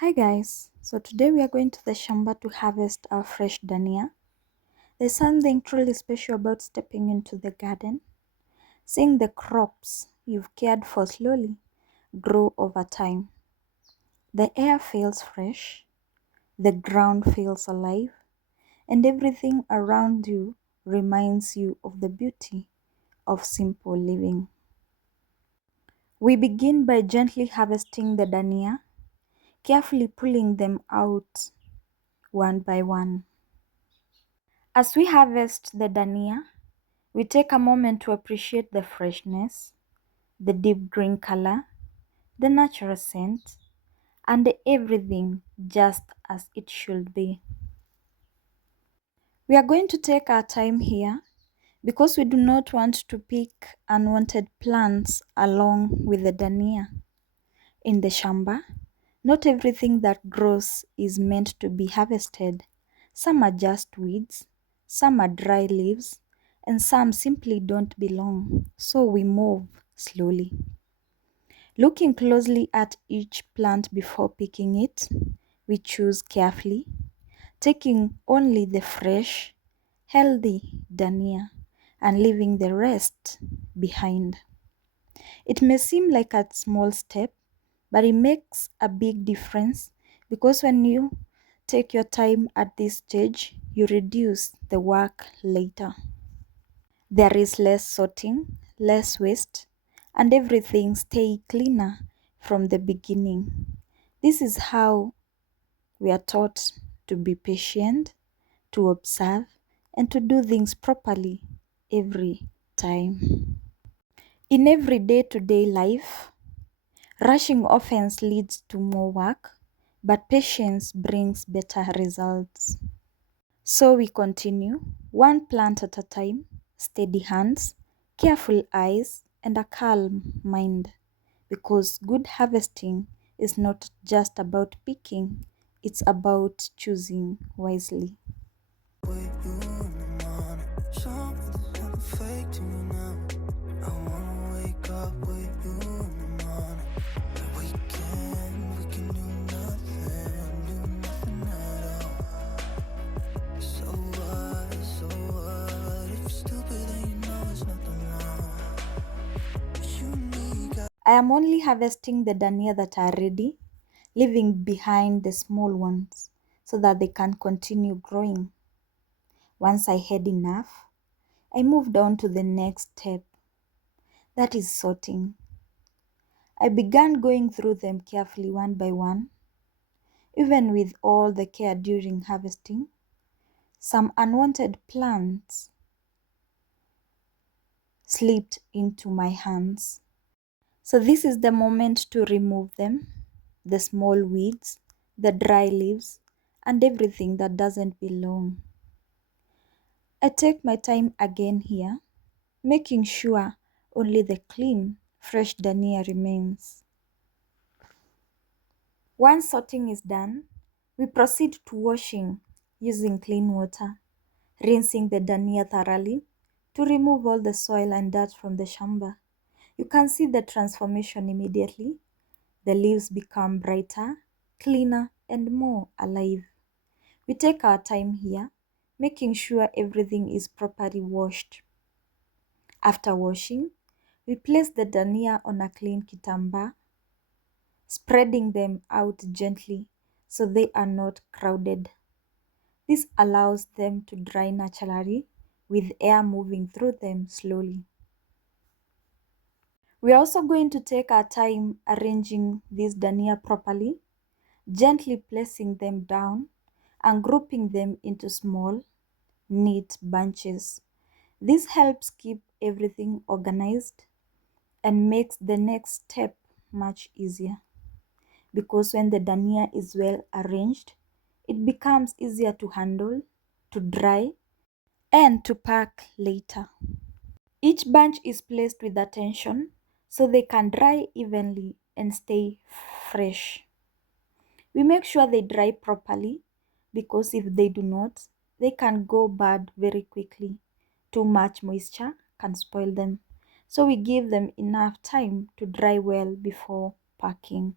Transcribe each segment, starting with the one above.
Hi guys, so today we are going to the shamba to harvest our fresh dania. There's something truly special about stepping into the garden, seeing the crops you've cared for slowly grow over time. The air feels fresh, the ground feels alive, and everything around you reminds you of the beauty of simple living. We begin by gently harvesting the dania, carefully pulling them out one by one. As we harvest the dania, we take a moment to appreciate the freshness, the deep green color, the natural scent, and everything just as it should be. We are going to take our time here because we do not want to pick unwanted plants along with the dania. In the shamba, not everything that grows is meant to be harvested. Some are just weeds, some are dry leaves, and some simply don't belong, so we move slowly. Looking closely at each plant before picking it, we choose carefully, taking only the fresh, healthy dania and leaving the rest behind. It may seem like a small step, but it makes a big difference because when you take your time at this stage, you reduce the work later. There is less sorting, less waste, and everything stays cleaner from the beginning. This is how we are taught to be patient, to observe, and to do things properly every time. In every day-to-day life, rushing often leads to more work, but patience brings better results. So we continue, one plant at a time, steady hands, careful eyes, and a calm mind. Because good harvesting is not just about picking, it's about choosing wisely. I am only harvesting the dania that are ready, leaving behind the small ones so that they can continue growing. Once I had enough, I moved on to the next step, that is sorting. I began going through them carefully one by one. Even with all the care during harvesting, some unwanted plants slipped into my hands. So this is the moment to remove them, the small weeds, the dry leaves, and everything that doesn't belong. I take my time again here, making sure only the clean, fresh dania remains. Once sorting is done, we proceed to washing using clean water, rinsing the dania thoroughly to remove all the soil and dirt from the shamba. You can see the transformation immediately. The leaves become brighter, cleaner, and more alive. We take our time here, making sure everything is properly washed. After washing, we place the dania on a clean kitambaa, spreading them out gently so they are not crowded. This allows them to dry naturally with air moving through them slowly. We are also going to take our time arranging these dania properly, gently placing them down and grouping them into small, neat bunches. This helps keep everything organized and makes the next step much easier. Because when the dania is well arranged, it becomes easier to handle, to dry, and to pack later. Each bunch is placed with attention so they can dry evenly and stay fresh. We make sure they dry properly because if they do not, they can go bad very quickly. Too much moisture can spoil them. So we give them enough time to dry well before packing.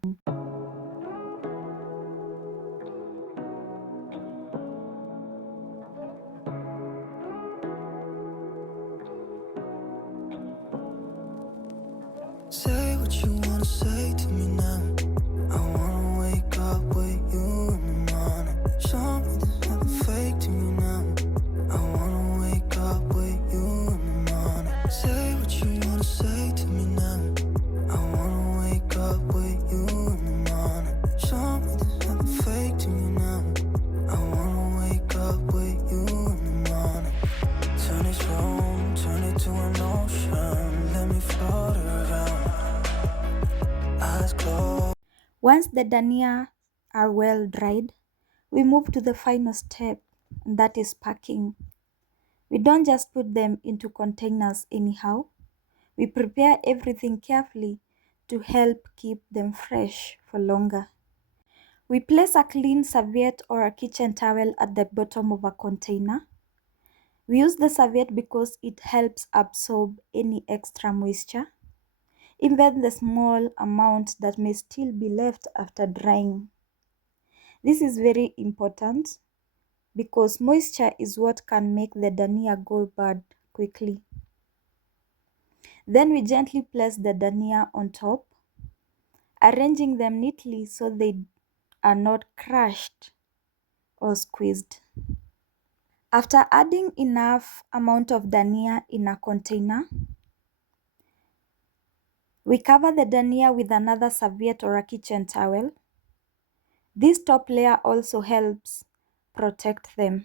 what you wanna say to me now. I wanna wake up with you in the morning. Show me there's nothing fake to you now. I wanna wake up with you in the morning. Say what you wanna say to me now. I wanna wake up with you in the morning. Show me there's nothing fake to you now. I wanna wake up with you in the morning. Turn this room, turn it to an ocean. Let me float around. Eyes closed. Once the dania are well dried, we move to the final step, and that is packing. We don't just put them into containers anyhow. We prepare everything carefully to help keep them fresh for longer. We place a clean serviette or a kitchen towel at the bottom of a container. We use the serviette because it helps absorb any extra moisture, even the small amount that may still be left after drying. This is very important because moisture is what can make the dania go bad quickly. Then we gently place the dania on top, arranging them neatly so they are not crushed or squeezed. After adding enough amount of dania in a container, we cover the dania with another serviette or a kitchen towel. This top layer also helps protect them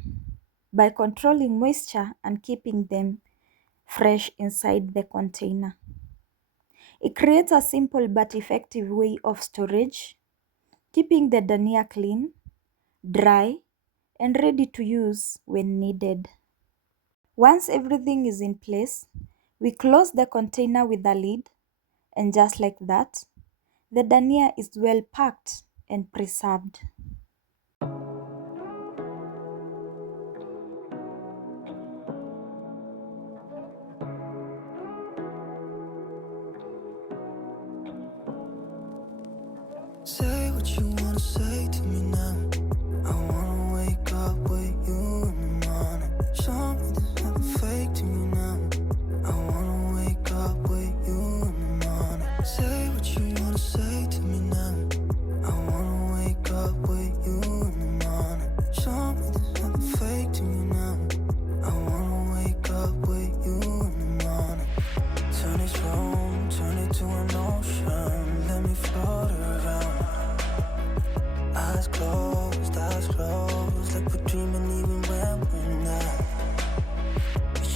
by controlling moisture and keeping them fresh inside the container. It creates a simple but effective way of storage, keeping the dania clean, dry, and ready to use when needed. Once everything is in place, we close the container with a lid, and just like that, the dania is well packed and preserved. Say what you wanna say to me now. I wanna wake up with you in the morning. Show me there's nothing fake to you now. I wanna wake up with you in the morning. Say what you wanna say to me now. I wanna wake up with you in the morning. Show me there's nothing fake to you now. I wanna wake up with you in the morning. Turn this room, turn it to an ocean. Let me float around. Eyes closed, like we're dreaming even when we're not.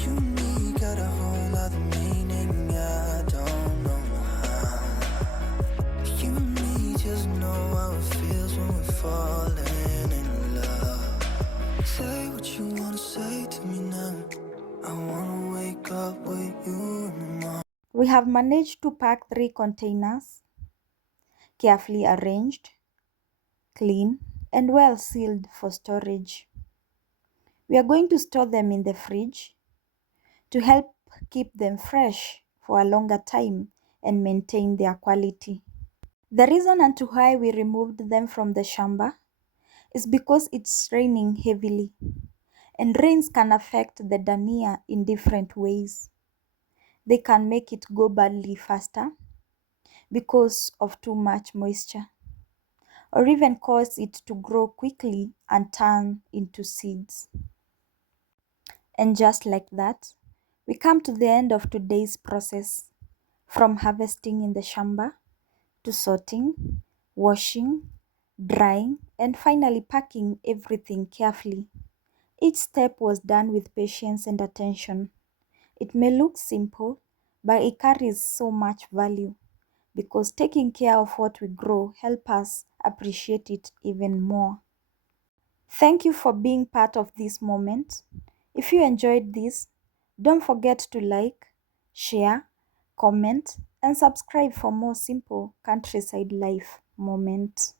You and me got a whole other meaning, I don't know how. You and me just know how it feels when we're falling in love. Say what you wanna say to me now. I wanna wake up with you in the morning. We have managed to pack 3 containers, carefully arranged, clean, and well sealed for storage. We are going to store them in the fridge to help keep them fresh for a longer time and maintain their quality. The reason and to why we removed them from the shamba is because it's raining heavily, and rains can affect the dania in different ways. They can make it go badly faster because of too much moisture, or even cause it to grow quickly and turn into seeds. And just like that, we come to the end of today's process, from harvesting in the shamba to sorting, washing, drying, and finally packing everything carefully. Each step was done with patience and attention. It may look simple, but it carries so much value because taking care of what we grow helps us appreciate it even more. Thank you for being part of this moment. If you enjoyed this, don't forget to like, share, comment, and subscribe for more simple countryside life moments.